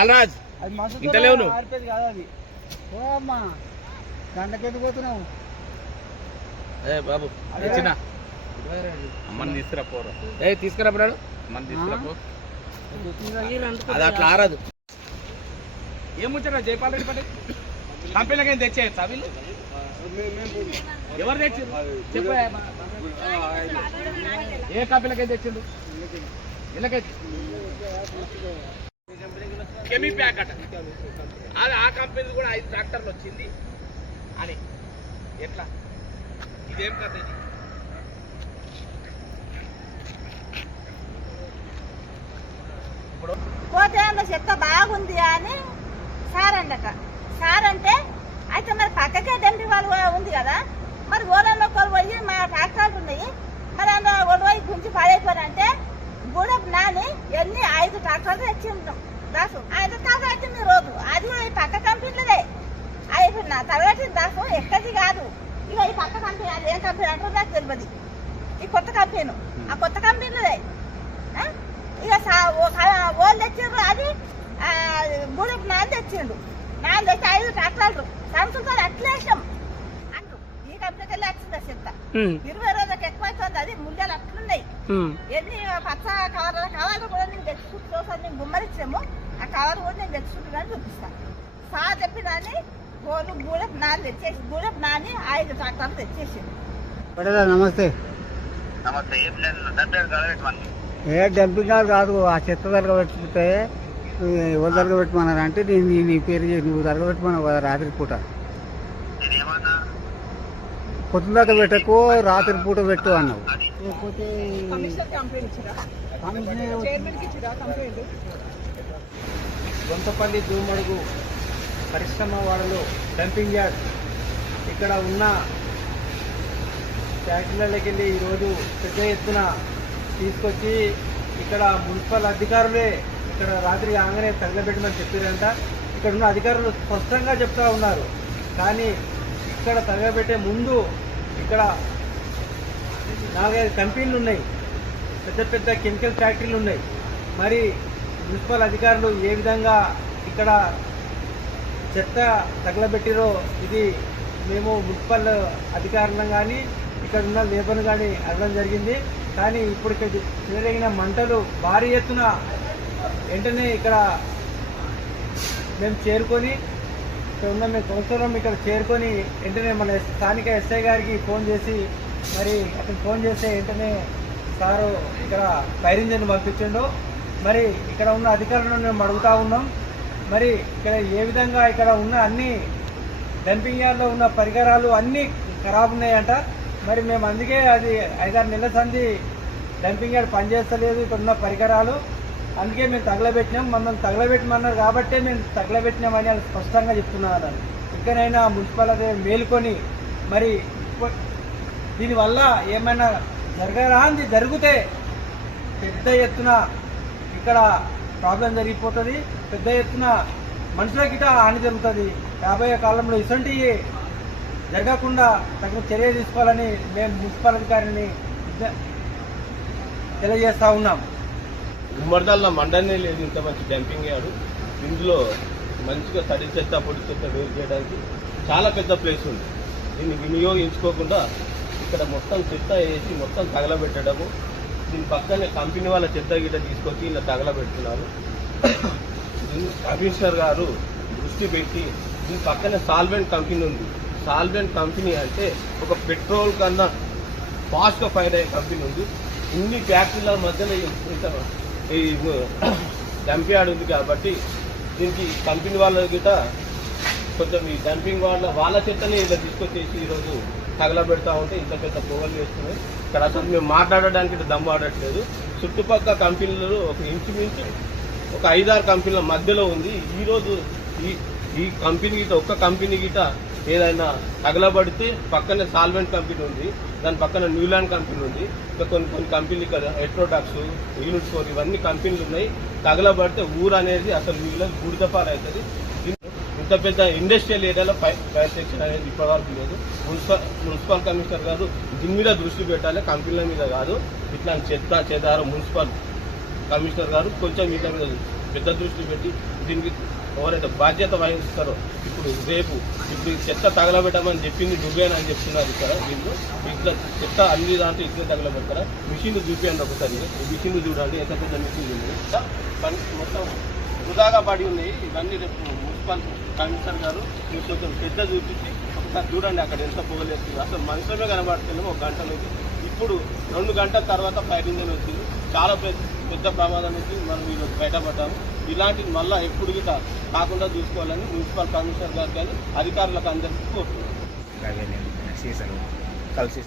బాలరాజ్ ఇంటలేవు నువ్వు ఆరిపోయేది కాదు అది. ఓ అమ్మా గంటకెందుకు పోతున్నావు? అదే బాబు వచ్చిన అమ్మని తీసుకురా పోరా. తీసుకురా పోరాడు అమ్మని తీసుకురా పో. అది అట్లా ఆరదు. ఏం ముచ్చరా జైపాల్ రెడ్డి పటేల్ కంపెనీలకి ఏం తెచ్చేయచ్చా వీళ్ళు? ఎవరు తెచ్చిండు చెప్పు. ఏ కంపెనీలకి ఏం తెచ్చిండు? వీళ్ళకైతే కెమీ ప్యాక్ అట. అది ఆ కంపెనీ కూడా 5 ట్రాక్టర్లు వచ్చింది అని ఎట్లా? ఇదేం కథ ఇది? పోతే అన్న చెత్త బాగుంది అని సార్ అండట. సార్ అంటే అయితే మరి పక్కకే డంపి వాళ్ళు ఉంది కదా, మరి ఓలలో పోయి మా ట్రాక్టర్లు ఉన్నాయి, మరి అందులో ఒడవై గుంచి పడైపోయారంటే గూడెపు నాని ఎన్ని 5 ట్రాక్టర్లు తెచ్చి ఉంటాం దాసు. 5 ట్రాక్టర్లు అయితే మీ రోజు అది కూడా ఈ పక్క కంపెనీలదే అయిపోయినా తర్వాత దాసు ఎక్కడిది కాదు. ఇక ఈ పక్క కంపెనీ అది ఏం కంపెనీ అంటారో నాకు తెలియదు. ఈ కొత్త కంపెనీ ఆ కొత్త కంపెనీలదే. ఇక ఓళ్ళు తెచ్చిండ్రు, అది గూడెపు నాని తెచ్చిండు. నాని తెచ్చి 5 ట్రాక్టర్లు సంవత్సరంతో అట్లేసాం అంటూ ఈ కంపెనీకి వెళ్ళి వచ్చింది చెత్త. 20 రోజులకు ఎక్కువ అవుతుంది. అది ముంజలు అట్లున్నాయి. ఎన్ని పచ్చ కవర్లు కావాలి కూడా నేను తెచ్చుకుంటూ నేను గుమ్మరిచ్చాము. ఆ కవర్ కూడా నేను తెచ్చుకుంటున్నాను చూపిస్తాను. సార్ చెప్పినని గోలు గూడెపు నాని తెచ్చేసి గూడెపు నాని 5 ట్రాక్టర్లు తెచ్చేసి. నమస్తే. ఏ డంపింగ్ కాదు, ఆ చెత్త తరగబెట్టుకుంటే ఎవరు తరగబెట్టమన్నారు అంటే నేను నీ పేరు నువ్వు తరగబెట్టమన్నావు కదా రాత్రి పూట. పొద్దున దాకా పెట్టకు, రాత్రి పూట పెట్టు అన్నావు. లేకపోతే గొంతపల్లి దూమడుగు పరిశ్రమ వాడలో డంపింగ్ యార్డ్ ఇక్కడ ఉన్న ఫ్యాక్టరీలకి వెళ్ళి ఈరోజు పెద్ద ఎత్తున తీసుకొచ్చి ఇక్కడ మున్సిపల్ అధికారులే ఇక్కడ రాత్రి ఆంగనే తగలబెట్టమని చెప్పారంట. ఇక్కడ ఉన్న అధికారులు స్పష్టంగా చెప్తా ఉన్నారు. కానీ ఇక్కడ తగలబెట్టే ముందు ఇక్కడ 4-5 కంపెనీలు ఉన్నాయి, పెద్ద పెద్ద కెమికల్ ఫ్యాక్టరీలు ఉన్నాయి. మరి మున్సిపల్ అధికారులు ఏ విధంగా ఇక్కడ చెత్త తగలబెట్టిరో ఇది మేము మున్సిపల్ అధికారులను కానీ ఇక్కడ ఉన్న లేబర్ను కానీ అడగడం జరిగింది. కానీ ఇప్పుడు ఇక్కడ చెలరేగిన మంటలు భారీ ఎత్తున వెంటనే ఇక్కడ మేము చేరుకొని ఇక్కడ ఉన్న మేము కౌన్సిలర్ ఇక్కడ చేరుకొని వెంటనే మన స్థానిక ఎస్ఐ గారికి ఫోన్ చేసి మరి అతను ఫోన్ చేస్తే వెంటనే సారు ఇక్కడ ఫైర్ ఇంజిన్ పంపించిండు. మరి ఇక్కడ ఉన్న అధికారులను మేము అడుగుతూ ఉన్నాం. మరి ఇక్కడ ఏ విధంగా ఇక్కడ ఉన్న అన్ని డంపింగ్ యార్డ్లో ఉన్న పరికరాలు అన్నీ ఖరాబ్ ఉన్నాయంట. మరి మేము అందుకే అది 5-6 నెలల సంది డంపింగ్ యార్డ్ పనిచేస్తలేదు, ఇక్కడ ఉన్న పరికరాలు అందుకే మేము తగలబెట్టినాం. మమ్మల్ని తగలబెట్టమన్నారు కాబట్టే మేము తగలబెట్టినామని వాళ్ళు స్పష్టంగా చెప్తున్నారు. ఇక్కడైనా మున్సిపల్ అదే మేలుకొని మరి దీనివల్ల ఏమైనా జరగరాంది జరిగితే పెద్ద ఎత్తున ఇక్కడ ప్రాబ్లం జరిగిపోతుంది, పెద్ద ఎత్తున మనుషులకి హాని జరుగుతుంది. రాబోయే కాలంలో ఇటువంటి జరగకుండా తగిన చర్య తీసుకోవాలని మేము మున్సిపల్ అధికారిని తెలియజేస్తా ఉన్నాం. గుమ్మడిదల్ల మండనే లేదు ఇంత మంచి డంపింగ్ యార్డు. ఇందులో మంచిగా తడి చెత్త పొడి చెత్త వేరు చేయడానికి చాలా పెద్ద ప్లేస్ ఉంది. దీన్ని వినియోగించుకోకుండా ఇక్కడ మొత్తం చెత్త వేసి మొత్తం తగలబెట్టడము, దీని పక్కనే కంపెనీ వాళ్ళ చెత్త గిట్ట తీసుకొచ్చి ఇలా తగలబెడుతున్నారు. కమిషనర్ గారు దృష్టి పెట్టి దీని పక్కనే సాల్వెంట్ కంపెనీ ఉంది. సాల్వెంట్ కంపెనీ అంటే ఒక పెట్రోల్ కన్నా ఫాస్ట్గా ఫైర్ అయ్యే కంపెనీ ఉంది. ఇన్ని ఫ్యాక్టరీల మధ్యలో ఈ డంపింగ్ యార్డ్ ఉంది కాబట్టి దీనికి కంపెనీ వాళ్ళ గిట్ట కొంచెం ఈ డంపింగ్ వాళ్ళ చెత్తని ఇలా తీసుకొచ్చేసి ఈరోజు తగలబెడతా ఉంటే ఇంత పెద్ద పొగలు వేస్తున్నాయి. ఇక్కడ అసలు మేము మాట్లాడడానికి దమ్ము ఆడట్లేదు. చుట్టుపక్కల కంపెనీలు ఒక ఇంచుమించు ఒక 5-6 కంపెనీల మధ్యలో ఉంది. ఈరోజు ఈ కంపెనీ గిట్ట ఒక్క కంపెనీ గిట్ట ఏదైనా తగలబడితే పక్కనే సాల్వెంట్ కంపెనీ ఉంది, దాని పక్కన న్యూలాండ్ కంపెనీ ఉంది, ఇంకా కొన్ని కంపెనీలు ఇక్కడ హెట్రోడాక్స్, యూనిట్ 4 ఇవన్నీ కంపెనీలు ఉన్నాయి. తగలబడితే ఊరు అనేది అసలు వీళ్ళకి బూడిదపాలు అవుతుంది. ఇంత పెద్ద ఇండస్ట్రియల్ ఏరియాలో ఫైర్ సెక్షన్ అనేది ఇప్పటివరకు లేదు. మున్సిపల్ కమిషనర్ గారు దీని మీద దృష్టి పెట్టాలి, కంపెనీల మీద కాదు. ఇట్లాంటి చెత్త చెదారం మున్సిపల్ కమిషనర్ గారు కొంచెం వీళ్ళ మీద పెద్ద దృష్టి పెట్టి దీనికి ఎవరైతే బాధ్యత వహిస్తారో ఇప్పుడు ఈ చెత్త తగలబెట్టమని చెప్పింది నువ్వేనని చెప్తున్నారు ఇక్కడ దీంట్లో. ఇట్లా చెత్త అన్ని దాంట్లో ఇట్లా తగలబెడతారా? మిషన్ చూపించండి ఒకసారి. ఈ మిషన్ చూడండి, ఎంత పెద్ద మిషన్ ఉంది. మొత్తం వృధాగా పడి ఉన్నాయి ఇవన్నీ. రేపు మున్సిపల్ కమిషనర్ గారు మీరు కొంచెం పెద్ద చూపించి ఒకసారి చూడండి అక్కడ ఎంత పోగలేదు. అసలు మనుషులమే కనబడుతున్నాము ఒక గంట నుంచి. ఇప్పుడు 2 గంటల తర్వాత ఫైర్ ఇంజిన్ వచ్చింది. చాలా పెద్ద ప్రమాదం నుంచి మనం ఈరోజు బయటపడ్డాము. ఇలాంటివి మళ్ళీ ఎప్పుడు కాకుండా చూసుకోవాలని మున్సిపల్ కమిషనర్ గారు కానీ అధికారులకు అందరికీ కోరుతున్నాను. కలిసి